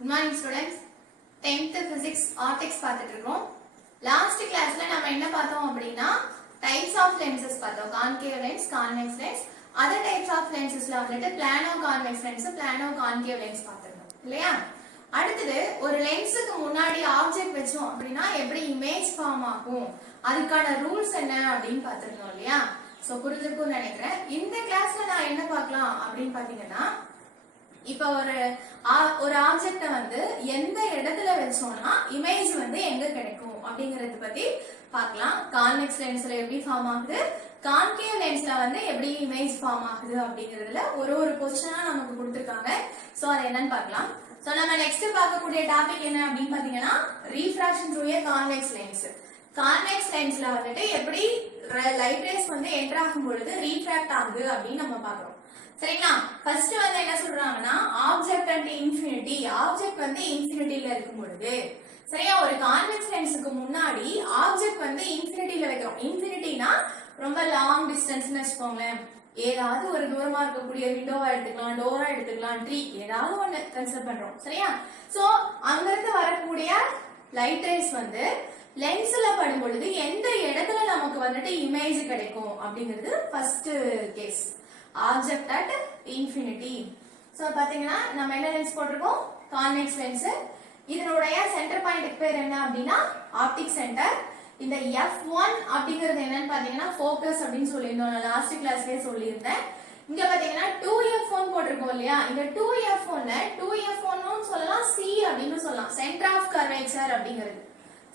Good morning students. 10th physics optics பார்த்துட்டு இருக்கோம். Last கிளாஸ்ல நம்ம என்ன பார்த்தோம் அப்படினா types of lenses பார்த்தோம். concave lens, convex lens, other types of lensesல வந்துட்டு plano convex lens, plano concave lens பார்த்திருந்தோம். இல்லையா? அடுத்து ஒரு லென்ஸ்க்கு முன்னாடி ஆப்ஜெக்ட் வெச்சோம் அப்படினா எப்படி இமேஜ் ஃபார்ம் ஆகும்? அதுக்கான ரூல்ஸ் என்ன அப்படினு பார்த்திருந்தோம் இல்லையா? சோ புரிஞ்சிருக்கும்னு நினைக்கிறேன். இந்த கிளாஸ்ல நான் என்ன பார்க்கலாம் அப்படினு பாத்தீங்கன்னா இப்ப ஒரு ஆப்ஜெக்ட்ட வந்து எந்த இடத்துல வெச்சோம்னா இமேஜ் வந்து எங்க கிடைக்கும் அப்படிங்கறத பத்தி பார்க்கலாம். கான்வெக்ஸ் லென்ஸ்ல எப்படி ஃபார்ம் ஆகுது, கான்கேவ் லென்ஸ்ல வந்து எப்படி இமேஜ் ஃபார்ம் ஆகுது அப்படிங்கறதுல ஒரு பொசிஷனா நமக்கு கொடுத்திருக்காங்க. சோ அது என்னன்னு பார்க்கலாம். சோ நம்ம நெக்ஸ்ட் பார்க்கக்கூடிய டாபிக் என்ன அப்படின்னு பாத்தீங்கன்னா refraction through a convex lens. Convex லென்ஸ்ல வந்துட்டு எப்படி லைட் ரேஸ் வந்து என்டர் ஆகும் பொழுது ரீஃப்ராக்ட் ஆகுது அப்படின்னு நம்ம பார்க்கிறோம். சரிங்களா? ஃபர்ஸ்ட் வந்து என்ன சொல்றாங்கன்னா ஆப்ஜெக்ட் அண்ட் இன்ஃபினிட்டி. ஆப்ஜெக்ட் வந்து இன்ஃபினிட்டில இருக்கும் பொழுது சரியா ஒரு கான்வெக்ஸ் லென்ஸ்க்கு முன்னாடி ஆப்ஜெக்ட் வந்து இன்ஃபினிட்டில வைக்கிறோம். இன்ஃபினிட்டினா ரொம்ப லாங் டிஸ்டன்ஸ்னு வச்சுக்கோங்களேன். ஏதாவது ஒரு தூரமா இருக்கக்கூடிய விண்டோவா எடுத்துக்கலாம், டோரா எடுத்துக்கலாம், ட்ரீ ஏதாவது ஒண்ணு கன்சிடர் பண்றோம். சரியா? சோ அங்கிருந்து வரக்கூடிய லைட் ரேஸ் வந்து லென்ஸ்ல படும் பொழுது எந்த இடத்துல நமக்கு வந்துட்டு இமேஜ் கிடைக்கும் அப்படிங்கிறது first case. Object at infinity. So பாத்தீங்கன்னா நம்ம என்ன லென்ஸ் போட்டிருக்கோம், கான்வெக்ஸ் லென்ஸ். இதனுடைய சென்டர் பாயிண்ட் பேர் என்ன அப்படின்னா ஆப்டிக் சென்டர். இந்த F1 அப்படிங்கிறது என்னன்னு பாத்தீங்கன்னா ஃபோக்கஸ் அப்படின்னு சொல்லியிருந்தோம். நான் லாஸ்ட் கிளாஸ்லயே சொல்லியிருந்தேன். இங்க பாத்தீங்கன்னா 2F1 போட்டிருக்கோம் இல்லையா? இந்த 2F1 சொல்லலாம், C அப்படின்னு சொல்லலாம். சென்டர் ஆஃப் கர்வேச்சர் அப்படிங்கிறது.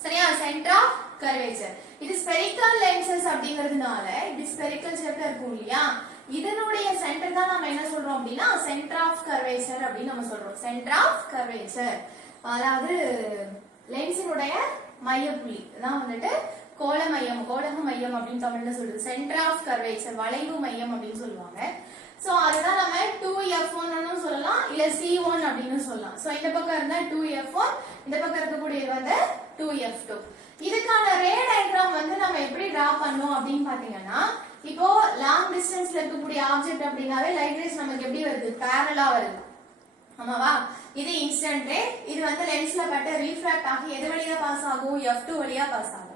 சரியா? Centre of curvature. இது ஸ்பெரிக்கல் லென்சஸ் அப்படிங்கிறதுனால இது ஸ்பெரிக்கல் ஷேப்ல இருக்கும் இல்லையா? இதனுடைய சென்டர் தான் நம்ம என்ன சொல்றோம் அப்படின்னா சென்டர் ஆஃப் கர்வேச்சர் அப்படின்னு நம்ம சொல்றோம். சென்டர் ஆஃப் கர்வேச்சர் அதாவது லென்ஸினுடைய மையப்புள்ளி தான் வந்துட்டு கோளக மையம் அப்படின்னு தமிழ்ல சொல்லுது. சென்டர் ஆஃப் கர்வேச்சர் வளைவு மையம் அப்படின்னு சொல்லுவாங்க. சோ அதுதான் நம்ம 2F1 சொல்லலாம், இல்ல C1 அப்படின்னு சொல்லலாம். சோ இந்த பக்கம் இருந்தா 2F1, இந்த பக்கம் இருக்கக்கூடியது வந்து 2F2. இதுக்கான ரே டயகிராம் வந்து நம்ம எப்படி டிரா பண்ணோம் அப்படின்னு பாத்தீங்கன்னா இப்போ லாங் டிஸ்டன்ஸ்ல இருக்கக்கூடிய ஆப்ஜெக்ட் அப்படினாவே லைட் ரேஸ் நமக்கு எப்படி வருது, பேரலா வருது. ஆமாவா? இது இன்ஸ்டன்ட் ரே. இது வந்து லென்ஸ்ல பட்டு ரீஃப்ராக்ட் ஆகி எது வழியா பாஸ் ஆகும், F2 வழியா பாஸ் ஆகும்.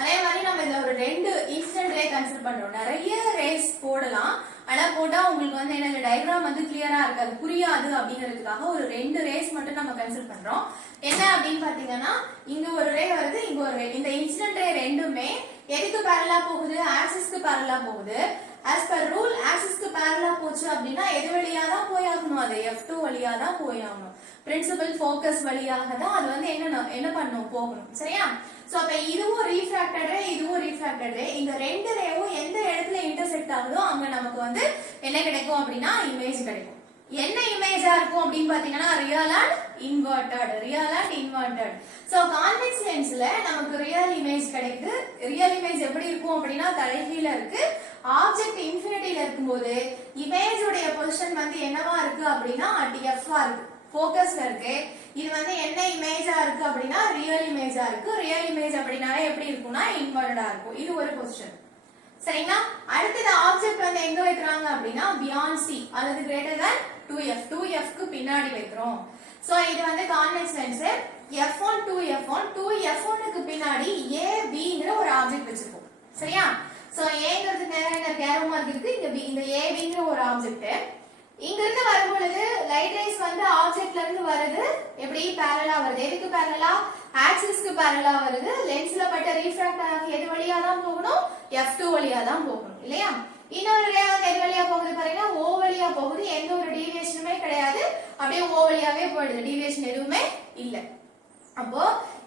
அதே மாதிரி நம்ம இதுல ஒரு ரெண்டு இன்ஸ்டன்ட் ரே கன்சிடர் பண்றோம். நிறைய ரேஸ் போடலாம், ஆனா போட்டா உங்களுக்கு வந்து என்ன டயகிராம் வந்து கிளியரா இருக்காது, புரியாது அப்படிங்கிறதுக்காக ஒரு ரெண்டு ரேஸ் மட்டும் நம்ம கன்சிடர் பண்றோம். என்ன அப்படின்னு பாத்தீங்கன்னா இங்க ஒரு ரே வருது, இங்க ஒரு ரே. இந்த இன்சிடென்ட் ரே ரெண்டுமே எதுக்கு பேரலா போகுது, ஆக்சிஸ்க்கு பேரலா போகுது. as per rule ஆக்சிஸ்க்கு பேரலா போச்சு அப்படின்னா எது வழியா தான் போயாகணும், அது F2 வழியா தான் போயாகணும். பிரின்சிபல் ஃபோக்கஸ் வழியாக தான் அது வந்து என்ன பண்ணணும், போகணும். சரியா? சோ அப்ப இதுவும் ரீஃப்ராக்டட் ரே, இதுவும் ரீஃப்ராக்டட் ரே. இந்த ரெண்டு ரேவும் எந்த இடத்துல இன்டர்செக்ட் ஆகுதோ அங்க நமக்கு வந்து என்ன கிடைக்கும் அப்படின்னா இமேஜ் கிடைக்கும். என்ன இமேஜா இருக்கும் அப்படின்னு பாத்தீங்கன்னா real and inverted. So convex லென்ஸ்ல நமக்கு ரியல் இமேஜ் கிடைக்குது. ரியல் இமேஜ் எப்படி இருக்கும் அப்படின்னா தலைகீழ இருக்கு. ஆப்ஜெக்ட் இன்ஃபினிட்டில இருக்கும்போது இமேஜ் உடைய பொசிஷன் வந்து என்னவா இருக்கு அப்படின்னா F-ஆ இருக்கு, ஃபோக்கஸ்ல இருக்கு. இது வந்து என்ன இமேஜா இருக்கு அப்படின்னா ரியல் இமேஜா இருக்கு. ரியல் இமேஜ் அப்படினாலே எப்படி இருக்கும்னா இன்வெர்டடா இருக்கும். இது ஒரு பொசிஷன். சரிங்களா? அடுத்து ஆப்ஜெக்ட் வந்து எங்க வைக்கறாங்க அப்படின்னா பியாண்ட் C அல்லது கிரேட்டர் than 2F. 2Fக்கு பின்னாடி வைக்கிறோம். சோ இது வந்து கான்வெக்ஸ் லென்ஸ். F1 2F1க்கு பின்னாடி ABங்கிற ஒரு ஆப்ஜெக்ட் வச்சிருக்கோம். சரியா? சோ Aங்கிறது நேரா கேரோ மார்க் இருக்கு, இங்க B. இந்த ABங்கிற ஒரு ஆப்ஜெக்ட் இங்க இருந்து வரும் பொழுது லைட் ரேஸ் வந்து ஆப்ஜெக்ட்ல இருந்து வருது, எப்படி பேரலா வருது. எதுக்கு பேரலா, ஆக்சிஸ்க்கு பேரலா வருது. லென்ஸ்ல பட்ட ரீஃப்ராக்ட் ஆகி எது வழியா தான் போகணும், F2 வழியா தான் போகணும் இல்லையா? இன்னொரு ரே வந்து எது வழியா போகுது பாருங்க, O வழியா போகுது. எந்த ஒரு டீவியேஷனுமே கிடையாது, அப்படியே O வழியாவே போயிடுது, டீவியேஷன் எதுவுமே இல்ல. அப்போ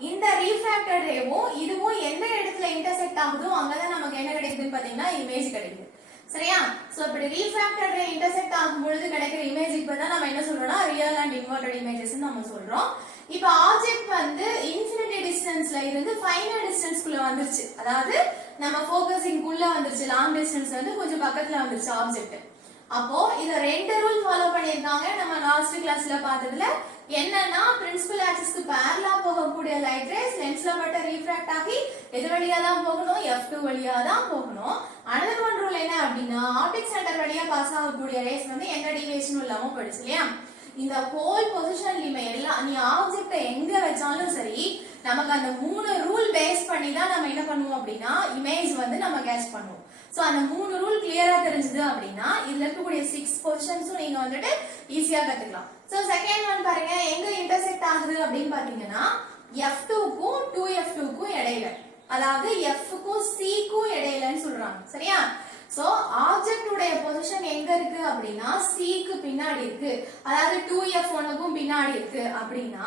இந்த ரீஃப்ராக்டட் ரேவும் இதுவும் எந்த இடத்துல இன்டர்செக்ட் ஆகுதோ அங்கதான் நமக்கு என்ன கிடைக்குதுன்னு பாத்தீங்கன்னா இமேஜ் கிடைக்குது. சரியா? சோ இப்படி ரீஃப்ராக்டட் ரே இன்டர்செக்ட் ஆகும் பொழுது கிடைக்கிற இமேஜ் இப்பதான் நம்ம என்ன சொல்றோம்னா ரியல் அண்ட் இன்வெர்டட் இமேஜஸ் நம்ம சொல்றோம். இப்ப ஆப்ஜெக்ட் வந்து இன்ஃபினிட்டி டிஸ்டன்ஸ்ல இருந்து ஃபைனல் டிஸ்டன்ஸ்க்குள்ள வந்துருச்சு, அதாவது நம்ம ஃபோக்கஸிங் குள்ள வந்துருச்சு. லாங் டிஸ்டன்ஸ் வந்து கொஞ்சம் பக்கத்துல வந்துருச்சு ஆப்ஜெக்ட். அப்போ இத ரெண்டு ரூல் ஃபாலோ பண்ணிருக்காங்க நம்ம லாஸ்ட் கிளாஸ்ல பார்த்ததுல. என்னன்னா பிரின்சிபல் ஆக்சிஸ்க்கு பேரலா போகக்கூடிய லைட் ரேஸ் லென்ஸ்ல பட்ட ரீஃப்ராக்ட் ஆகி எது வழியா தான் போகணும், F2 வழியா தான் போகணும். another one rule என்ன அப்படின்னா ஆப்டிக் சென்டர் வழியா பாஸ் ஆகக்கூடிய ரேஸ் வந்து எந்த டீவியேஷனும் இல்லாம போயிடுச்சு இல்லையா? இந்த ஹோல் பொசிஷன்லயுமே எல்லாம் நீ ஆப்ஜெக்ட் எங்க வச்சாலும் சரி நமக்கு அந்த 3 ரூல் பேஸ் பண்ணி தான் நம்ம என்ன பண்ணுவோம் அப்படின்னா இமேஜ் வந்து நம்ம கேட்ச் பண்ணுவோம். சோ அந்த 3 ரூல் கிளியரா தெரிஞ்சது அப்படின்னா இதுல இருக்கக்கூடிய 6 பொசிஷன்ஸும் நீங்க வந்துட்டு ஈஸியா கத்துக்கலாம். சோ செகண்ட் ஒன் பாருங்க, எங்க இன்டர்செக்ட் ஆகுது அப்படின்னு பாத்தீங்கன்னா F2 க்கும் 2F2 க்கும் இடையில, அதாவது F க்கும் C க்கும் இடையிலன்னு சொல்றாங்க. சரியா? சோ ஆப்ஜெக்ட் உடைய பொசிஷன் எங்க இருக்கு அப்படின்னா C க்கு பின்னாடி இருக்கு, அதாவது 2F1 க்கும் பின்னாடி இருக்கு அப்படின்னா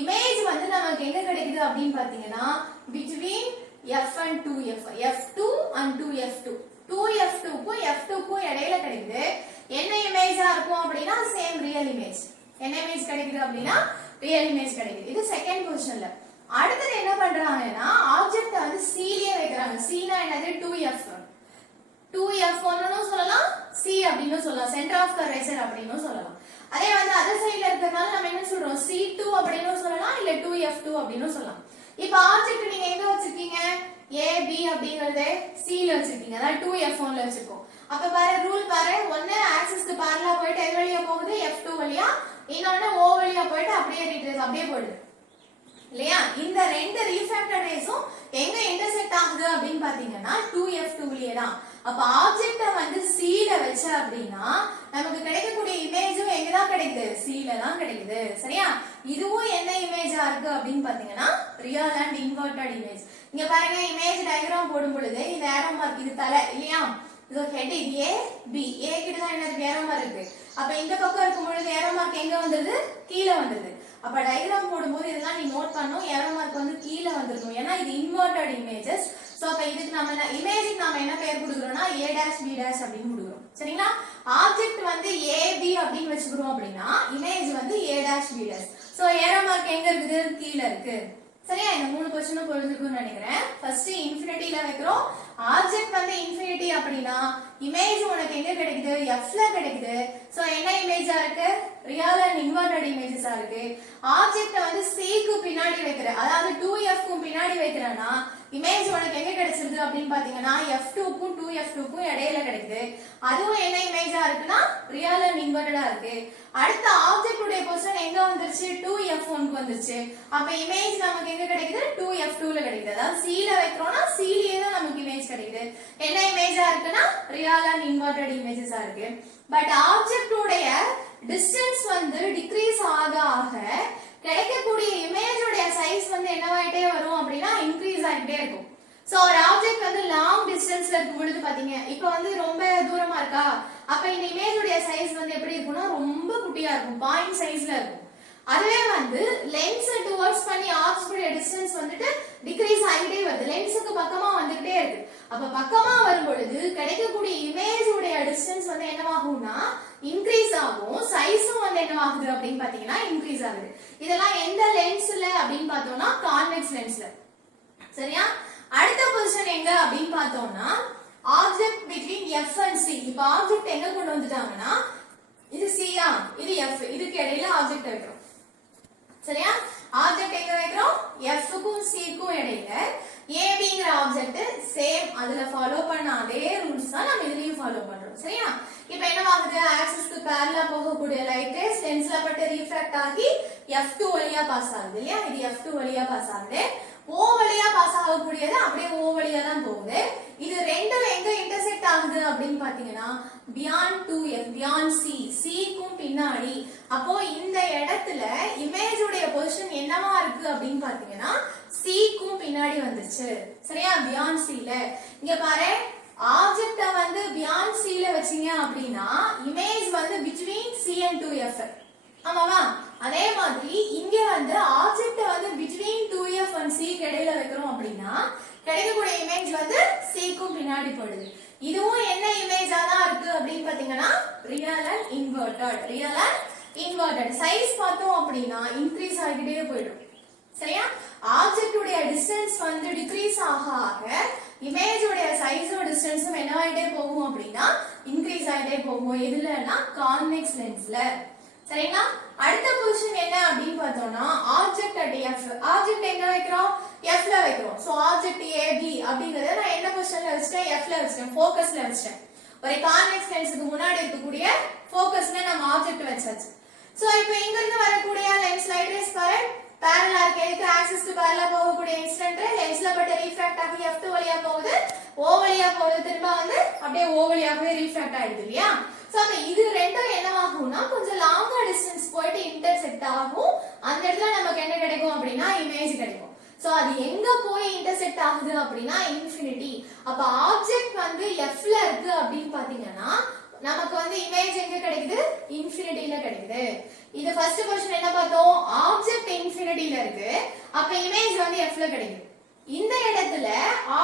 இமேஜ் வந்து நமக்கு எங்க கிடைக்குது அப்படின்னு பாத்தீங்கன்னா between F and 2F, F2 and 2F2, 2F2 க்கும் F2 க்கும் இடையில கிடைக்குது. என்ன இமேஜா இருக்கும் அப்படின்னா சேம் ரியல் இமேஜ். என்ன இமேஜ் கிடைக்குது அப்படின்னா ரியல் இமேஜ் கிடைக்குது. இது செகண்ட் பொசிஷன்ல. அடுத்து என்ன பண்றாங்கன்னா ஆப்ஜெக்ட் வந்து C லயே வைக்கறாங்க. C னா என்னது? 2F1, 2F1 னு சொல்லலாம், C அப்படினு சொல்லலாம், சென்டர் ஆஃப் கர்வேச்சர் அப்படினு சொல்லலாம். அதே வந்து அதர் சைடுல இருக்கறனால நம்ம என்ன சொல்றோம்? C2 அப்படினு சொல்லலாம், இல்ல 2F2 அப்படினு சொல்லலாம். இப்போ ஆப்ஜெக்ட் நீங்க எங்க வச்சிருக்கீங்க? A B அப்படிங்கறதே C ல வச்சிருக்கீங்க, அதாவது 2F1 ல வச்சிருக்கோம். அப்ப பாரு ரூல் பாரு, ஒன்னு ஆக்சிஸ்க்கு parallel போயிட்டு எது வழியா போகுது? F2 வழியா, இன்னொன்னு O வழியா போயிட்டு அப்படியே ரிட்ரேஸ் அப்படியே போகுது இல்லையா? இந்த ரெண்டு ரீஃப்ராக்டட் ரேஸும் எங்க இன்டர்செக்ட் ஆகுது அப்படின்னு பாத்தீங்கன்னா 2F2 லயே தான். அப்ப ஆப்ஜெக்ட்ட வந்து C ல வெச்ச அப்படினா நமக்கு கிடைக்கக்கூடிய இமேஜும் எங்க தான் கிடைக்குது? C ல தான் கிடைக்குது. சரியா? இதுவும் என்ன இமேஜா இருக்கு அப்படின்னு பாத்தீங்கன்னா ரியல் அண்ட் இன்வெர்ட்டட் இமேஜ். இங்க பாருங்க, இமேஜ் டயகிராம் போடும் பொழுது இந்த ஏரோ மார்க் இது தலை இல்லையா? இது ஹெட், இது A B, A கிட்ட தான் என்ன இருக்கு? ஏரோ மார்க் இருக்கு. அப்ப இந்த பக்கம் இருக்கும் பொழுது ஏரோ மார்க் எங்க வந்தது? கீழே வந்தது. அப்ப டயகிராம் போடும்போது இதெல்லாம் நீ நோட் பண்ணனும், ஏரோ மார்க் வந்து கீழே வந்திருக்கும், ஏன்னா இது இன்வெர்ட்டட் இமேஜஸ். சோ அப்ப இதுக்கு நம்ம இமேஜுக்கு நாம என்ன பேர் கொடுக்குறோம்னா A' B' அப்படின்னு கொடுக்குறோம். சரிங்களா? ஆப்ஜெக்ட் வந்து A B அப்படின்னு வச்சுக்கிறோம் அப்படின்னா இமேஜ் வந்து A' B'. So arrow mark எங்க இருக்குது? கீழே இருக்கு. சரியா? இந்த 3 क्वेश्चन புரிஞ்சுக்கும்னு நினைக்கிறேன். ஃபர்ஸ்ட் இன்ஃபினிட்டில வைக்கிறோம். ஆப்ஜெக்ட் வந்து இன்ஃபினிட்டி அப்படினா இமேஜ் உனக்கு எங்க கிடைக்குது? F ல கிடைக்குது. சோ என்ன இமேஜா இருக்கு? ரியல் அண்ட் இன்வெர்ட்டட் இமேஜஸா இருக்கு. ஆப்ஜெக்ட் வந்து C க்கு பின்னாடி வைக்கிற, அதாவது 2F க்கு பின்னாடி வைக்கிறனா இமேஜ் உனக்கு எங்க கிடைச்சிருது அப்படின்னு பாத்தீங்கன்னா F2 க்கும் 2F2 க்கும் இடையில கிடைக்குது. அதுவும் என்ன இமேஜா இருக்குன்னா ரியல் அண்ட் இன்வெர்ட்டடா இருக்கு. அடுத்த ஆப்ஜெக்ட் உடைய பொசிஷன் எங்க வந்துருச்சு? 2F1 க்கு வந்துருச்சு. அப்ப இமேஜ் நமக்கு எங்க கிடைக்குது? 2F2 ல கிடைக்குது. அதாவது C ல வைக்கிறோம்னா C லயே தான் நமக்கு இமேஜ் கிடைக்குது. என்ன இமேஜா இருக்குன்னா ரியல் அண்ட் இன்வெர்ட்டட் இமேஜஸா இருக்கு. பட் ஆப்ஜெக்ட் உடைய டிஸ்டன்ஸ் வந்து டிக்ரீஸ் ஆக ஆக கிடைக்கக்கூடிய இமேஜ் உடைய சைஸ் வந்து என்னவாயிட்டே வரும் அப்படின்னா இன்க்ரீஸ் ஆகிட்டே இருக்கும். சோ ஒரு ஆப்ஜெக்ட் வந்து லாங் டிஸ்டன்ஸ்ல இருக்கும் பொழுது பாத்தீங்க, இப்போ வந்து ரொம்ப தூரமா இருக்கா, அப்ப இந்த இமேஜ் உடைய சைஸ் வந்து எப்படி இருக்கும்னா ரொம்ப குட்டியா இருக்கும், பாயிண்ட் சைஸ்ல இருக்கும். அதுவே வந்து லென்ஸ் டுவர்ட்ஸ் பண்ணி ஆப்ஜெக்ட் உடைய டிஸ்டன்ஸ் வந்துட்டு டிக்ரீஸ் ஆகிட்டே வருது, லென்ஸுக்கு பக்கமா வந்துகிட்டே இருக்கு. அப்ப பக்கமா வரும் பொழுது கிடைக்கக்கூடிய இமேஜ் உடைய டிஸ்டன்ஸ் வந்து என்னவாகும்னா இன்க்ரீஸ் ஆகும், சைஸும் வந்து என்னவாகுது அப்படின்னு பாத்தீங்கன்னா இன்க்ரீஸ் ஆகுது. இதெல்லாம் எந்த லென்ஸ்ல அப்படின்னு பார்த்தோம்னா கான்வெக்ஸ் லென்ஸ்ல. சரியா? அடுத்த பொசிஷன் எங்க அப்படின்னு பார்த்தோம்னா object between F and C. இப்போ ஆப்ஜெக்ட் எங்க கொண்டு வந்துட்டாங்கன்னா இது C ஆ, இது F, இதுக்கு இடையில ஆப்ஜெக்ட் வைக்கிறோம். சரியா? ஆப்ஜெக்ட் எங்க வைக்கிறோம்? F க்கும் C க்கும் இடையில. ABங்கிற ஆப்ஜெக்ட் சேம் அதுல ஃபாலோ பண்ண அதே ரூல்ஸ் தான் நம்ம இதுலயும் ஃபாலோ பண்றோம். சரியா? இப்போ என்ன ஆகுது? ஆக்சிஸ்க்கு parallel போகக்கூடிய லைட் ரேஸ் லென்ஸ்ல பட்டு ரிஃப்ராக்ட் ஆகி F2 வழியா பாஸ் ஆகுது இல்லையா? இது F2 வழியா பாஸ் ஆகுது. O வழியா பாஸ் ஆகக்கூடியது அப்படியே O வழியா தான் போகுது. இது ரெண்டும் எங்க இன்டர்செக்ட் ஆகுது அப்படின்னு பாத்தீங்கன்னா beyond 2F, beyond C, C க்கும் பின்னாடி. அப்போ இந்த இடத்துல இமேஜ் உடைய பொசிஷன் என்னவா இருக்கு அப்படின்னு பாத்தீங்கன்னா C க்கும் பின்னாடி வந்துருச்சு. சரியா? beyond C ல இங்க பாரு, ஆப்ஜெக்ட்ட வந்து beyond C ல வச்சீங்க அப்படின்னா இமேஜ் வந்து between C and 2F. ஆமாவா? அதே மாதிரி இங்க வந்து ஆப்ஜெக்ட்ட வந்து between 2F and C க்கு இடையில வைக்கிறோம் அப்படின்னா கிடைக்கக்கூடிய இமேஜ் வந்து C க்கும் பின்னாடி போடுது. இதுவும் என்ன இமேஜா தான் இருக்கு அப்படின்னு பாத்தீங்கன்னா real and inverted. Real and inverted. Size பார்த்தோம் அப்படின்னா இன்க்ரீஸ் ஆகிட்டே போயிடும். சரியா? ஆப்ஜெக்ட் உடைய டிஸ்டன்ஸ் வந்து டிக்ரீஸ் ஆக ஆக இமேஜ் உடைய சைஸோட டிஸ்டன்ஸும் என்னவாயிட்டே போகும் அப்படின்னா இன்க்ரீஸ் ஆகிட்டே போகும். எதுலன்னா கான்வெக்ஸ் லென்ஸ்ல. சரிங்களா? அடுத்த பொசிஷன் என்ன அப்படின்னு பார்த்தோம்னா ஆப்ஜெக்ட் அட் F. ஆப்ஜெக்ட் எங்க வைக்கிறோம்? F ல வைக்கிறோம். சோ ஆப்ஜெக்ட் AB அப்படிங்கறத நான் என்ன பொசிஷன்ல வச்சிட்டேன்? F ல வச்சிட்டேன், ஃபோக்கஸ்ல வச்சிட்டேன். ஒரு கான்வெக்ஸ் லென்ஸ்க்கு முன்னாடி இருக்கக்கூடிய ஃபோக்கஸ்ல நம்ம ஆப்ஜெக்ட் வச்சாச்சு. சோ இப்போ இங்க இருந்து வரக்கூடிய லென்ஸ் லைட் ரேஸ் பாரு parallel இருக்கு எதுக்கு ஆக்சிஸ் க்கு parallel போகக்கூடிய இன்சிடென்ட் லென்ஸ்ல பட்டு ரீஃப்ராக்ட் ஆகி f2 வழியா போகுது o வழியா போகுது திரும்ப வந்து அப்படியே o வழியாவே ரீஃப்ராக்ட் ஆயிடுது இல்லையா சோ அப்ப இது ரெண்டும் என்னவாகும்னா கொஞ்சம் லாங்கா டிஸ்டன்ஸ் போயிட்டு இன்டர்செக்ட் ஆகும் அந்த இடத்துல நமக்கு என்ன கிடைக்கும் அப்படினா இமேஜ் கிடைக்கும் சோ அது எங்க போய் இன்டர்செக்ட் ஆகுது அப்படினா இன்ஃபினிட்டி அப்ப ஆப்ஜெக்ட் வந்து f ல இருக்கு அப்படினு பாத்தீங்கன்னா நமக்கு வந்து இமேஜ் எங்க கிடைக்குது இன்ஃபினிட்டில கிடைக்குது இது ஃபர்ஸ்ட் क्वेश्चन என்ன பார்த்தோம் ஆப்ஜெக்ட் இன்ஃபினிட்டில இருக்கு அப்ப இமேஜ் வந்து f ல கிடைக்குது இந்த இடத்துல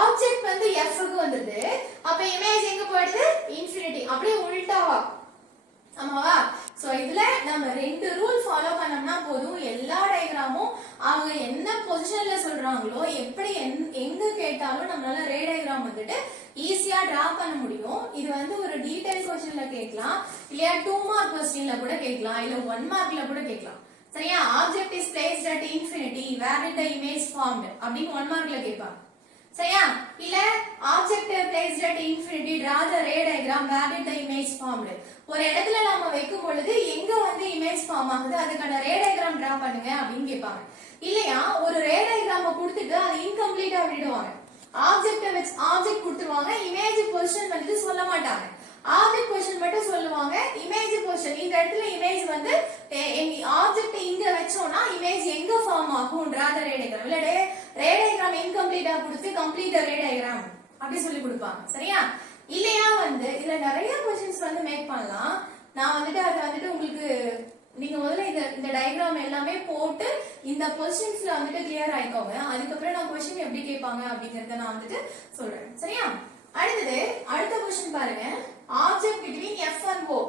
ஆப்ஜெக்ட் வந்து f க்கு வந்துருது அப்ப இமேஜ் எங்க போயிடுது இன்ஃபினிட்டி அப்படியே உல்டாவா ஆமாவா சோ இதுல நம்ம ரெண்டு ரூல் ஃபாலோ பண்ணோம்னா போதும் எல்லா டயகிராமும் அவங்க என்ன பொசிஷன்ல சொல்றாங்களோ எப்படி எங்க கேட்டாலும் நம்மளால ரே டயகிராம் வந்துட்டு ஈஸியா டிரா பண்ண முடியும் இது வந்து ஒரு டீடைல் क्वेश्चनல கேட்கலாம் இல்லையா 2 மார்க் क्वेश्चनல கூட கேட்கலாம் இல்ல 1 மார்க்ல கூட கேட்கலாம் சரியா object is placed at infinity where is the image formed அப்படி 1 மார்க்ல கேட்பாங்க சரியா இல்ல object placed at infinity draw the ray diagram where is the image formed ஒரு இடத்துல நாம வைக்கும் பொழுது எங்க வந்து இமேஜ் ஃபார்ம் ஆகுது அதுக்கான ரே டயகிராம் டிரா பண்ணுங்க அப்படினு கேட்பாங்க இல்லையா ஒரு ரே டயகிராம கொடுத்துட்டு அது இன்கம்ப்ளீட்டா விடுவாங்க ஆப்ஜெக்ட் கொடுத்துருவாங்க இமேஜ் பொசிஷன் வந்து சொல்ல மாட்டாங்க ஆப்ஜெக்ட் பொசிஷன் மட்டும் சொல்லுவாங்க இமேஜ் பொசிஷன் இந்த இடத்துல இமேஜ் வந்து ஆப்ஜெக்ட் இங்க வெச்சோம்னா இமேஜ் எங்க ஃபார்ம் ஆகும்ன்ற ரே டயகிராம் இல்ல ரே டயகிராம் இன்கம்ப்ளீட்டா கொடுத்து கம்ப்ளீட் ரே டயகிராம் அப்படி சொல்லி கொடுப்பாங்க சரியா இல்லையா வந்து இதுல நிறைய क्वेश्चंस வந்து மேக் பண்ணலாம் நான் வந்துட்டு அது வந்துட்டு உங்களுக்கு நீங்க முதல்ல இந்த டயகிராம் எல்லாமே போட்டு இந்த क्वेश्चंसல வந்துட்டு கிளியர் ஆயிக்கோங்க அதுக்கு அப்புறம் நான் क्वेश्चन எப்படி கேட்பாங்க அப்படிங்கறத நான் வந்துட்டு சொல்றேன் சரியா அடுத்த क्वेश्चन பாருங்க object between f and o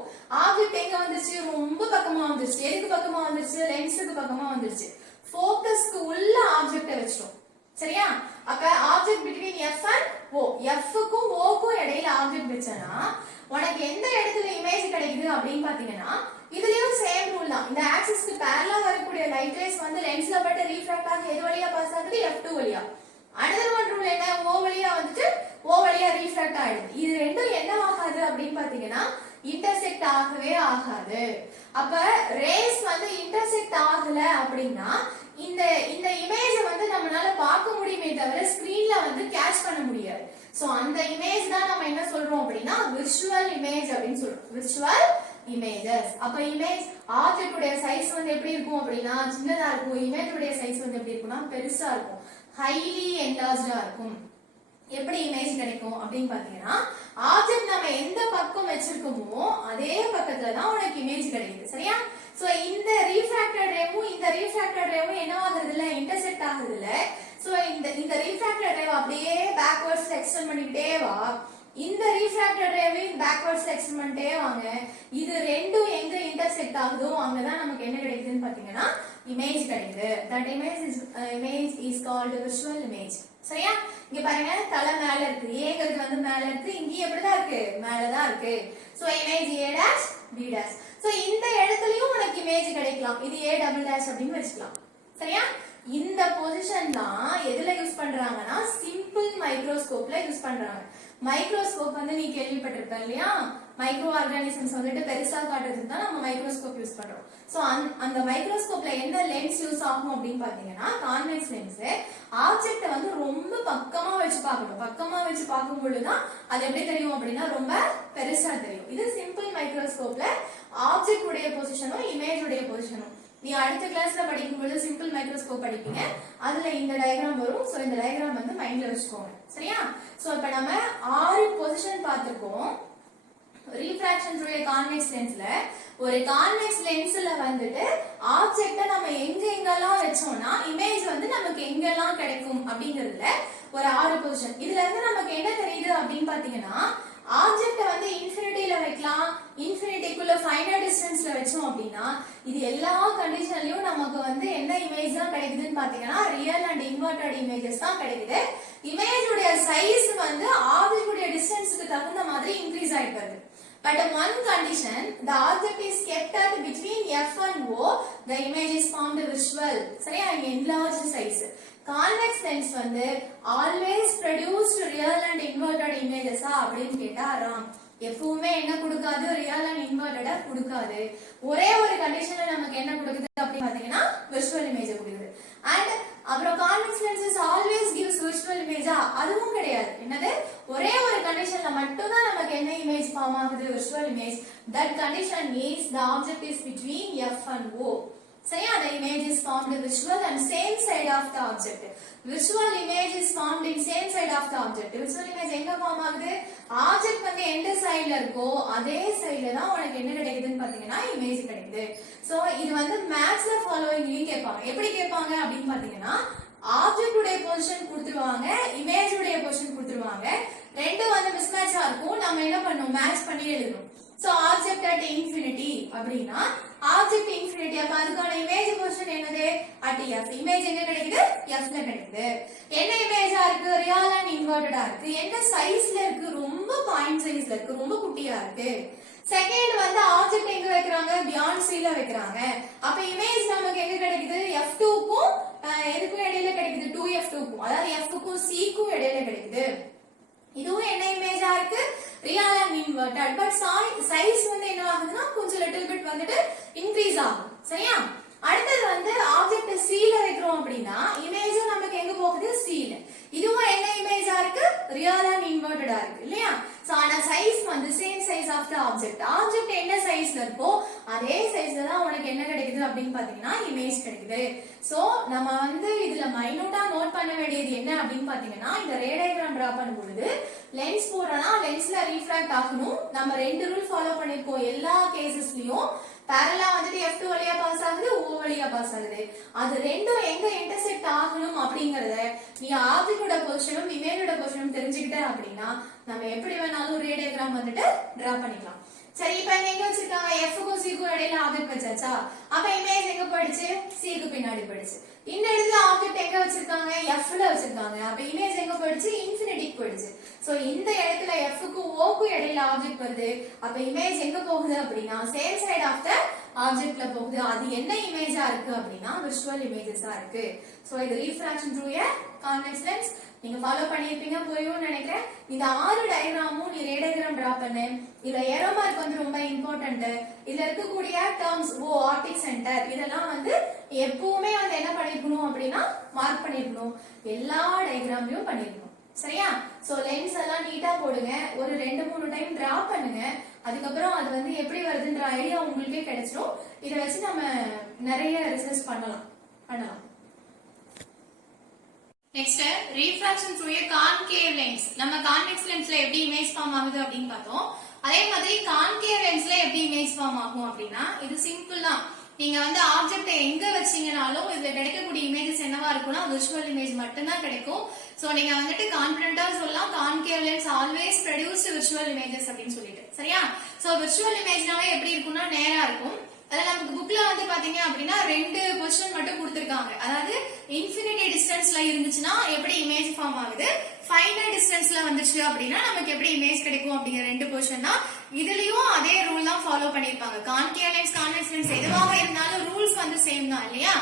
object எங்க வந்துருச்சு ரொம்ப பக்கமா வந்துருச்சு எதுக்கு பக்கமா வந்துருச்சு லென்ஸ்க்கு பக்கமா வந்துருச்சு ஃபோக்கஸ்க்கு உள்ள ஆப்ஜெக்ட்ட வெச்சோம் சரியா அப்ப object between f and o f க்கும் o க்கும் இடையில ஆப்ஜெக்ட் வெச்சனா உனக்கு எந்த இடத்துல இமேஜ் கிடைக்குது அப்படினு பாத்தீங்கன்னா இதுலயும் சேம் ரூல் தான் இந்த ஆக்சிஸ்க்கு parallel வரக்கூடிய லைட் ரேஸ் வந்து லென்ஸ்ல பட்டு ரீஃப்ராக்ட் ஆகி எது வழியா பாஸ் ஆகுது f2 வழியா another one ரூல் என்ன o வழியா வந்துட்டு o வழியா ரீஃப்ராக்ட் ஆயிடுது இது ரெண்டும் என்ன ஆகாது அப்படினு பாத்தீங்கன்னா இன்டர்செக்ட் ஆகவே ஆகாது அப்ப ரேஸ் வந்து இன்டர்செக்ட் ஆகல அப்படினா இந்த இமேஜ் வந்து நம்மளால பார்க்க முடியுமே தவிர ஸ்கிரீன்ல வந்து கேட்ச் பண்ண முடியாது சோ அந்த இமேஜ் தான் நம்ம என்ன சொல்றோம் அப்படினா விஷுவல் இமேஜ் அப்படினு சொல்றோம் விஷுவல் இமேஜஸ் அப்ப இமேஜ் ஆப்ஜெக்ட் உடைய சைஸ் வந்து எப்படி இருக்கும் அப்படினா சின்னதா இருக்கும் இமேஜ் உடைய சைஸ் வந்து எப்படி இருக்கும்னா பெருசா இருக்கும் ஹைலி என்லார்ஜ்டா இருக்கும் எப்படி இமேஜ் கிடைக்கும் அப்படினு பாத்தீங்கன்னா ஆப்ஜெக்ட் நம்ம எந்த பக்கம் வெச்சிருக்கோமோ அதே பக்கத்துல தான் உனக்கு இமேஜ் கிடைக்குது சரியா சோ இந்த ரீஃப்ராக்டட் ரேவும் என்ன ஆகுறது இல்ல இன்டர்செக்ட் ஆகுது இல்ல சோ இந்த ரீஃப்ராக்டட் ரேவ் அப்படியே பேக்வர்ட்ஸ் எக்ஸ்டெண்ட் பண்ணிட்டே வா இந்த ரீஃப்ராக்டட் ரேவையும் பேக்வர்ட்ஸ் எக்ஸ்டெண்ட் பண்ணிட்டே வாங்க இது ரெண்டும் எங்க இன்டர்செக்ட் ஆகுதோ அங்கதான் நமக்கு என்ன கிடைக்குதுன்னு பாத்தீங்கன்னா இமேஜ் கிடைக்குது that image is called visual image சரியா இங்க பாருங்க தலை மேல இருக்கு ஏங்கிறது வந்து மேல இருக்கு இங்க எப்படிதான் இருக்கு மேலதான் இருக்கு so image a dash b dash so இந்த இடத்துலயும் உனக்கு இமேஜ் கிடைக்கலாம் இது a double dash அப்படின்னு வெச்சுக்கலாம் சரியா இந்த பொசிஷன் தான் எதுல யூஸ் பண்றாங்கன்னா சிம்பிள் மைக்ரோஸ்கோப்ல யூஸ் பண்றாங்க மைக்ரோஸ்கோப் வந்து நீ கேள்விப்பட்டிருப்ப இல்லையா மைக்ரோ ஆர்கானிசம்ஸ் வந்துட்டு பெருசா காட்டுறதுக்கு தான் நம்ம மைக்ரோஸ்கோப் யூஸ் பண்றோம் சோ அந்த மைக்ரோஸ்கோப்ல என்ன லென்ஸ் யூஸ் ஆகும் அப்படின்னு பாத்தீங்கன்னா கான்வெக்ஸ் லென்ஸ் ஆப்ஜெக்ட் வந்து ரொம்ப பக்கமா வச்சு பார்க்கணும் பக்கமா வச்சு பார்க்கும் பொழுதுதான் அது எப்படி தெரியும் அப்படின்னா ரொம்ப பெருசா தெரியும் இது சிம்பிள் மைக்ரோஸ்கோப்ல ஆப்ஜெக்ட் உடைய பொசிஷனும் இமேஜ் உடைய பொசிஷனும் நீ அடுத்த கிளாஸ்ல படிக்கும்போது சிம்பிள் மைக்ரோஸ்கோப் படிப்பீங்க அதுல இந்த டயகிராம் வரும் சோ இந்த டயகிராம் வந்து மைண்ட்ல வச்சுக்கோங்க சரியா சோ இப்ப நம்ம 6 பொசிஷன் பார்த்திருக்கோம் ரீஃப்ராக்ஷன் through a convex lensல ஒரு கான்வெக்ஸ் லென்ஸ்ல வந்துட்டு ஆப்ஜெக்ட்ட நம்ம எங்கெல்லாம் வெச்சோம்னா இமேஜ் வந்து நமக்கு எங்கெல்லாம் கிடைக்கும் அப்படிங்கிறதுல ஒரு 6 பொசிஷன் இதுல இருந்து நமக்கு என்ன தெரியுது அப்படின்னு பாத்தீங்கன்னா ஆப்ஜெக்ட்ட வந்து இன்ஃபினிட்டில வைக்கலாம் இன்ஃபினிட்டிக்குள்ள ஃபைனல் டிஸ்டன்ஸ்ல வெச்சோம் அப்படினா இது எல்லா கண்டிஷன்லயும் நமக்கு வந்து என்ன இமேஜ் தான் கிடைக்குதுன்னு பாத்தீங்கன்னா ரியல் அண்ட் இன்வெர்ட்டட் இமேஜஸ் தான் கிடைக்குது இமேஜ் உடைய சைஸ் வந்து ஆப்ஜெக்ட் உடைய டிஸ்டன்ஸ்க்கு தகுந்த மாதிரி இன்கிரீஸ் ஆயிட்டு வருது but one condition the object is kept at between f and o the image is formed visual சரியா enlarged size convex lens வந்து always produced real and inverted images அப்படினு கேட்டா ராம் எப்பவுமே என்ன கொடுக்காது, ரியல் அண்ட் இன்வெர்ட்டடா கொடுக்காது. ஒரே ஒரு கண்டிஷன்ல நமக்கு என்ன கொடுக்குது அப்படின்னு பாத்தீங்கன்னா விஷுவல் இமேஜ் கொடுக்குது. அண்ட் அப்புறம் convex lenses always gives visual இமேஜா, அதுவும் கிடையாது. என்னது, ஒரே ஒரு கண்டிஷன்ல மட்டும் தான் நமக்கு என்ன இமேஜ் ஃபார்ம் ஆகுது, visual image. That condition means the object is between F and O. சரியா, the image is formed visual and same side of the object. Visual image is formed in same side of the object. Visual image எங்க form ஆகுது, object வந்து எந்த சைடுல இருக்கோ அதே சைடுல தான் உனக்கு என்ன கிடைக்குதுன்னு பாத்தீங்கன்னா இமேஜ் கிடைக்குது. சோ இது வந்து மேத்ஸ்ல ஃபாலோயிங்லயும் கேட்பாங்க. எப்படி கேட்பாங்க அப்படின்னு பாத்தீங்கன்னா, ஆப்ஜெக்ட் உடைய பொசிஷன் கொடுத்துருவாங்க, இமேஜ் உடைய பொசிஷன் கொடுத்துருவாங்க. ரெண்டும் வந்து மிஸ்மேட்சா இருக்கும். நம்ம என்ன பண்ணணும், மேட்ச் பண்ணி எழுதணும். சோ ஆப்ஜெக்ட் அட் இன்ஃபினிட்டி அப்படின்னா ஆப்ஜெக்ட் இன்ஃபினிட்டி, அப்ப அதுக்கான இமேஜ் பொசிஷன் என்னது, அட் எஃப். இமேஜ் எங்க கிடைக்குது, எஃப்ல கிடைக்குது. என்ன இமேஜா இருக்கு, ரியல் அண்ட் இன்வெர்ட்டடா இருக்கு. என்ன சைஸ்ல இருக்கு, ரொம்ப பாயிண்ட் சைஸ்ல இருக்கு, ரொம்ப குட்டியா இருக்கு. செகண்ட் வந்து ஆப்ஜெக்ட் எங்க வைக்கிறாங்க, பியாண்ட் சீல வைக்கிறாங்க. அப்ப இமேஜ் நமக்கு எங்க கிடைக்குது, F2க்கும் எதுக்கும் இடையில கிடைக்குது, 2F2க்கும், அதாவது F-க்கும் C-க்கும் இடையில கிடைக்குது. இதுவும் என்ன இமேஜா இருக்கு, real and inverted. But size வந்து என்ன ஆகுதுன்னா கொஞ்சம் லிட்டில் பிட் வந்துட்டு இன்க்ரீஸ் ஆகும். சரியா, அடுத்தது வந்து ஆப்ஜெக்ட் C-ல வைக்கிறோம் அப்படின்னா இமேஜும் நமக்கு எங்க போகுது, C-ல. இதுவும் என்ன இமேஜா இருக்கு, ரியல் அண்ட் இன்வெர்ட்டடா இருக்கு இல்லையா. சோ ஆனா சைஸ் வந்து same size of the object. Object என்ன சைஸ்ல இருக்கோ அதே சைஸ்ல தான் உனக்கு என்ன கிடைக்குது அப்படின்னு பாத்தீங்கன்னா இமேஜ் கிடைக்குது. சோ நம்ம வந்து இதுல மைனூட்டா நோட் பண்ண வேண்டியது என்ன அப்படின்னு பாத்தீங்கன்னா, இந்த ரே டயகிராம் டிரா பண்ணும் பொழுது லென்ஸ் போடுறோம்னா லென்ஸ்ல ரீஃப்ராக்ட் ஆகணும். நம்ம 2 ரூல் ஃபாலோ பண்ணிருக்கோம் எல்லா கேசஸ்லயும். பேரலா வந்துட்டு F2 வழியா பாஸ் ஆகுது, O வழியா பாஸ் ஆகுது. அது ரெண்டும் எங்க இன்டர்செக்ட் ஆகணும் அப்படிங்கறத நீ ஆப்ஜெக்டோட பொசிஷனும் இமேஜோட பொசிஷனும் தெரிஞ்சுக்கிட்ட அப்படின்னா நம்ம எப்படி வேணாலும் ரே டயகிராம் வந்துட்டு டிரா பண்ணிக்கலாம். சரி, இப்ப எங்க வச்சிருக்காங்க, F-க்கும் C-க்கும் இடையில ஆப்ஜெக்ட் வச்சாச்சா. அப்ப இமேஜ் எங்க போயிடுச்சு, C-க்கு பின்னாடி போயிடுச்சு. இந்த இடத்துல ஆப்ஜெக்ட் எங்க வச்சிருக்காங்க, F-ல வச்சிருக்காங்க. அப்ப இமேஜ் எங்க போயிடுச்சு, இன்ஃபினிட்டிக்கு போயிடுச்சு. சோ இந்த இடத்துல F-க்கும் O-க்கும் இடையில ஆப்ஜெக்ட் வருது. அப்ப இமேஜ் எங்க போகுது அப்படின்னா சேம் சைடு ஆஃப் த ஆப்ஜெக்ட்ல போகுது. அது என்ன இமேஜா இருக்கு அப்படின்னா விஷுவல் இமேஜஸா இருக்கு. சோ இது refraction through a convex lens. நீங்க ஃபாலோ பண்ணிருப்பீங்க, புரியும்னு நினைக்கிறேன். இந்த 6 டயகிராமும் நீ ரே டயகிராம் டிரா பண்ணு. இதுல ஏரோ மார்க் வந்து ரொம்ப இம்பார்ட்டன்ட். இதுல இருக்கக்கூடிய டேர்ம்ஸ் O ஆப்டிக் சென்டர் இதெல்லாம் வந்து எப்பவுமே வந்து என்ன பண்ணிருக்கணும் அப்படின்னா மார்க் பண்ணிருக்கணும். எல்லா டயகிராம்லயும் பண்ணிருக்கணும். சரியா, சோ லென்ஸ் எல்லாம் நீட்டா போடுங்க. ஒரு 2-3 டைம் டிரா பண்ணுங்க. அதுக்கப்புறம் அது வந்து எப்படி வருதுன்ற ஐடியா உங்களுக்கே கிடைச்சிடும். இத வச்சு நம்ம நிறைய ரிசர்ச் பண்ணலாம். நெக்ஸ்ட் ரீஃப்ராக்ஷன் த்ரூ எ கான்கேவ் லென்ஸ். நம்ம கான்வெக்ஸ் லென்ஸ்ல எப்படி இமேஜ் ஃபார்ம் ஆகுது அப்படின்னு பார்த்தோம். அதே மாதிரி கான்கேவ் லென்ஸ்ல எப்படி இமேஜ் ஃபார்ம் ஆகும் அப்படின்னா இது சிம்பிள் தான். நீங்க வந்து ஆப்ஜெக்ட் எங்க வச்சீங்கனாலும் இதுல கிடைக்கக்கூடிய இமேஜஸ் என்னவா இருக்கும்னா விஷுவல் இமேஜ் மட்டும் தான் கிடைக்கும். சோ நீங்க வந்துட்டு கான்பிடென்ட்டா சொல்லலாம் concave lens always produce visual images அப்படின்னு சொல்லிட்டு. சரியா, சோ விஷுவல் இமேஜ்னாவே எப்படி இருக்கும்னா நேரா இருக்கும். அதாவது நமக்கு புக்ல வந்து பாத்தீங்க அப்படின்னா 2 பொசிஷன் மட்டும் கொடுத்திருக்காங்க. அதாவது இன்ஃபினிட்டி டிஸ்டன்ஸ்ல இருந்துச்சுன்னா எப்படி இமேஜ் ஃபார்ம் ஆகுது, ஃபைனைட் டிஸ்டன்ஸ்ல வந்துச்சு அப்படின்னா நமக்கு எப்படி இமேஜ் கிடைக்கும் அப்படிங்கிற 2 பொசிஷன் தான். இதுலயும் அதே ரூல் தான் ஃபாலோ பண்ணிருப்பாங்க. கான்கேவ் லென்ஸ் கான்வெக்ஸ் லென்ஸ் எதுவாக இருந்தாலும் ரூல்ஸ் வந்து சேம் தான் இல்லையா,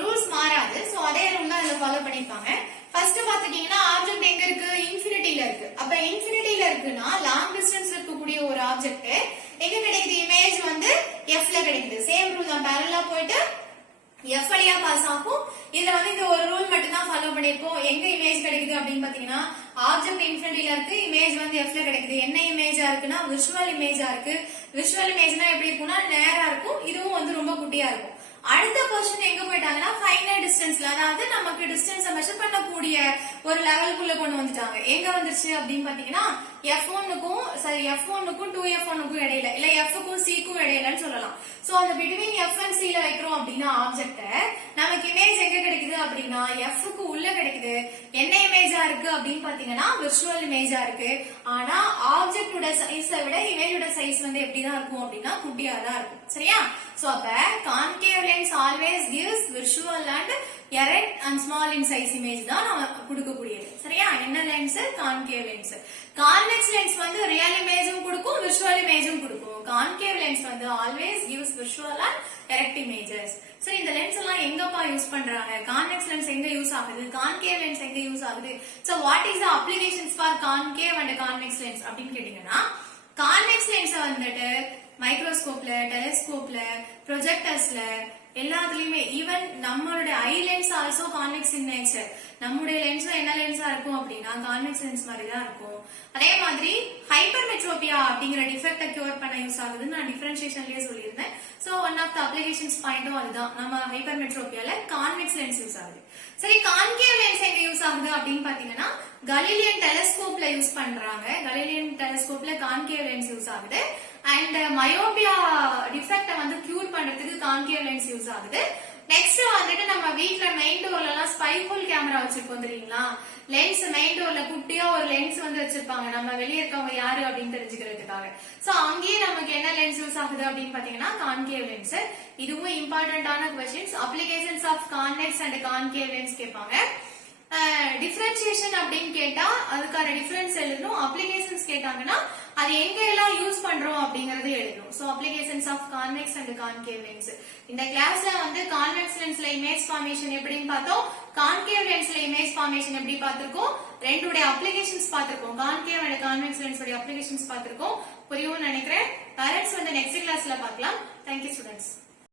ரூல்ஸ் மாறாது. சோ அதே ரூல் தான் இதுல ஃபாலோ பண்ணிருப்பாங்க. ஃபர்ஸ்ட் பாத்துட்டீங்கன்னா ஆப்ஜெக்ட் எங்க இருக்கு, இன்ஃபினிட்டில இருக்கு. அப்ப இன்ஃபினிட்டில இருக்குன்னா லாங் டிஸ்டன்ஸ்ல இருக்கக்கூடிய ஒரு ஆப்ஜெக்ட் எங்க கிடைக்குது, இமேஜ் வந்து F-ல கிடைக்குது. சேம் ரூல் தான், பேரலா போயிட்டு F வழியா பாஸ் ஆகும். இதுல வந்து இந்த ஒரு ரூல் மட்டும் தான் ஃபாலோ பண்ணிருக்கோம். எங்க இமேஜ் கிடைக்குது அப்படின்னு பாத்தீங்கன்னா ஆப்ஜெக்ட் இன்ஃபினிட்டில இருக்கு, இமேஜ் வந்து F-ல கிடைக்குது. என்ன இமேஜா இருக்குன்னா விஷுவல் இமேஜா இருக்கு. விஷுவல் இமேஜ்னா எப்படி இருக்கும்னா நேரா இருக்கும். இதுவும் வந்து ரொம்ப குட்டியா இருக்கும். அடுத்த பொசிஷன் எங்க போயிட்டாங்கன்னா ஃபைனைட் டிஸ்டன்ஸ்ல, அதாவது நமக்கு டிஸ்டன்ஸ் மெஷர் பண்ணக்கூடிய ஒரு லெவலுக்குள்ள கொண்டு வந்துட்டாங்க. எங்க வந்துருச்சு அப்படின்னு பாத்தீங்கன்னா F1க்கும் 2F1க்கும் இடையில, இல்ல F-க்கும் C-க்கும் இடையிலன்னு சொல்லலாம். சோ அந்த பிட்வீன் F and C-ல வைக்கிறோம் அப்படின்னா ஆப்ஜெக்ட் நமக்கு இமேஜ் எங்க கிடைக்குது அப்படின்னா F-க்கு உள்ள கிடைக்குது. என்ன இமேஜா இருக்கு அப்படின்னு பாத்தீங்கன்னா விஷுவல் இமேஜா இருக்கு. ஆனா ஆப்ஜெக்டோட சைஸை விட இமேஜோட சைஸ் வந்து எப்படிதான் இருக்கும் அப்படின்னா குட்டியா தான் இருக்கும். சரியா, சோ அப்ப concave lens always gives visual and erect and small in size image தான் நம்ம கொடுக்கக்கூடியது. சரியா, என்ன lens, concave lens. Convex lens வந்து ரியல் இமேஜும் கொடுக்கும், விஷுவல் இமேஜும் கொடுக்கும். கான்கேவ் லென்ஸ் வந்து always gives visual and erect images. So இந்த லென்ஸ் எல்லாம் எங்கப்பா யூஸ் பண்றாங்க, கான்வெக்ஸ் லென்ஸ் எங்க யூஸ் ஆகுது, கான்கேவ் லென்ஸ் எங்க யூஸ் ஆகுது. So what is the applications for concave and convex lens அப்படின்னு கேட்டீங்கன்னா கான்வெக்ஸ் லென்ஸை வந்துட்டு மைக்ரோஸ்கோப்ல, டெலிஸ்கோப்ல, ப்ரொஜெக்டர்ஸ்ல எல்லாத்துலயுமே ஈவன் நம்மளோட ஐ lens also convex in nature. நம்முடைய லென்ஸும் என்ன லென்ஸா இருக்கும் அப்படின்னா கான்வெக்ஸ் லென்ஸ் மாதிரி தான் இருக்கும். அதே மாதிரி ஹைப்பர்மெட்ரோபியா அப்படிங்கிற டிஃபெக்ட கியூர் பண்ண யூஸ் ஆகுதுன்னு நான் டிஃபரன்ஷியேஷன்லயே சொல்லியிருந்தேன். So one of the applications பாயிண்டும் அதுதான். நம்ம ஹைப்பர்மெட்ரோபியால கான்வெக்ஸ் லென்ஸ் யூஸ் ஆகுது. சரி, கான்கேவ் லென்ஸ் எங்க யூஸ் ஆகுது அப்படின்னு பாத்தீங்கன்னா கலீலியன் டெலிஸ்கோப்ல யூஸ் பண்றாங்க. கலீலியன் டெலிஸ்கோப்ல கான்கேவ் லென்ஸ் யூஸ் ஆகுது. அண்ட் மயோபியா டிஃபெக்ட வந்து கியூர் பண்றதுக்கு கான்கேவ் லென்ஸ் யூஸ் ஆகுது. நெக்ஸ்ட் வந்துட்டு நம்ம வீட்ல மெயின் டோர்ல எல்லாம் ஸ்பை ஹோல் கேமரா வச்சிருப்போம் தெரியுங்களா? லென்ஸ் மெயின் டோர்ல குட்டியா ஒரு லென்ஸ் வந்து வச்சிருப்பாங்க, நம்ம வெளியே இருக்கவங்க யாரு அப்படின்னு தெரிஞ்சுக்கிறதுக்காக. சோ அங்கேயே நமக்கு என்ன லென்ஸ் யூஸ் ஆகுது அப்படின்னு பாத்தீங்கன்னா கான்கேவ் லென்ஸ். இதுவும் இம்பார்ட்டன்டான questions. Applications of convex and concave lens கேட்பாங்க. டிஃபரன்ஷியேஷன் அப்படின்னு கேட்டா அதுக்கான டிஃபரன்ஸ் எழுதணும். அப்ளிகேஷன்ஸ் கேட்டாங்கன்னா அது எங்க எல்லாம் யூஸ் பண்றோம் அப்படிங்கறது எழுதணும். So applications of convex and concave lens. இந்த கிளாஸ்ல வந்து கான்வெக்ஸ் லென்ஸ்ல இமேஜ் ஃபார்மேஷன் எப்படின்னு பார்த்தோம், கான்கேவ் லென்ஸ்ல இமேஜ் ஃபார்மேஷன் எப்படி பார்த்திருக்கோம், ரெண்டுடைய அப்ளிகேஷன்ஸ் பார்த்திருக்கோம். கான்கேவ் அண்ட் கான்வெக்ஸ் லென்ஸ் உடைய அப்ளிகேஷன்ஸ் பார்த்திருக்கோம். புரியும்னு நினைக்கிறேன். பேரண்ட்ஸ் வந்து நெக்ஸ்ட் கிளாஸ்ல பார்க்கலாம். Thank you students.